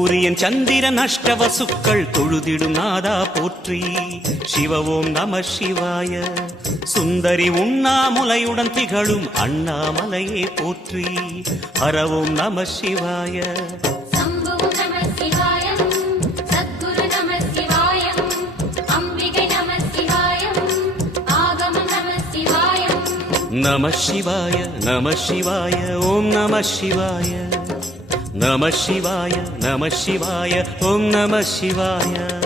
சூரியன் சந்திரன் அஷ்டவசுக்கள் தொழுதிடும் நாதா போற்றி. சிவ ஓம் நம சிவாய. சுந்தரி உண்ணாமுலையுடன் திகழும் அண்ணாமலையே போற்றி. ஹர ஓம் நம சிவாய. நம சிவாய நம சிவாய ஓம் நம சிவாய. நம சிவாய நம சிவாய ஓம் நம சிவாய.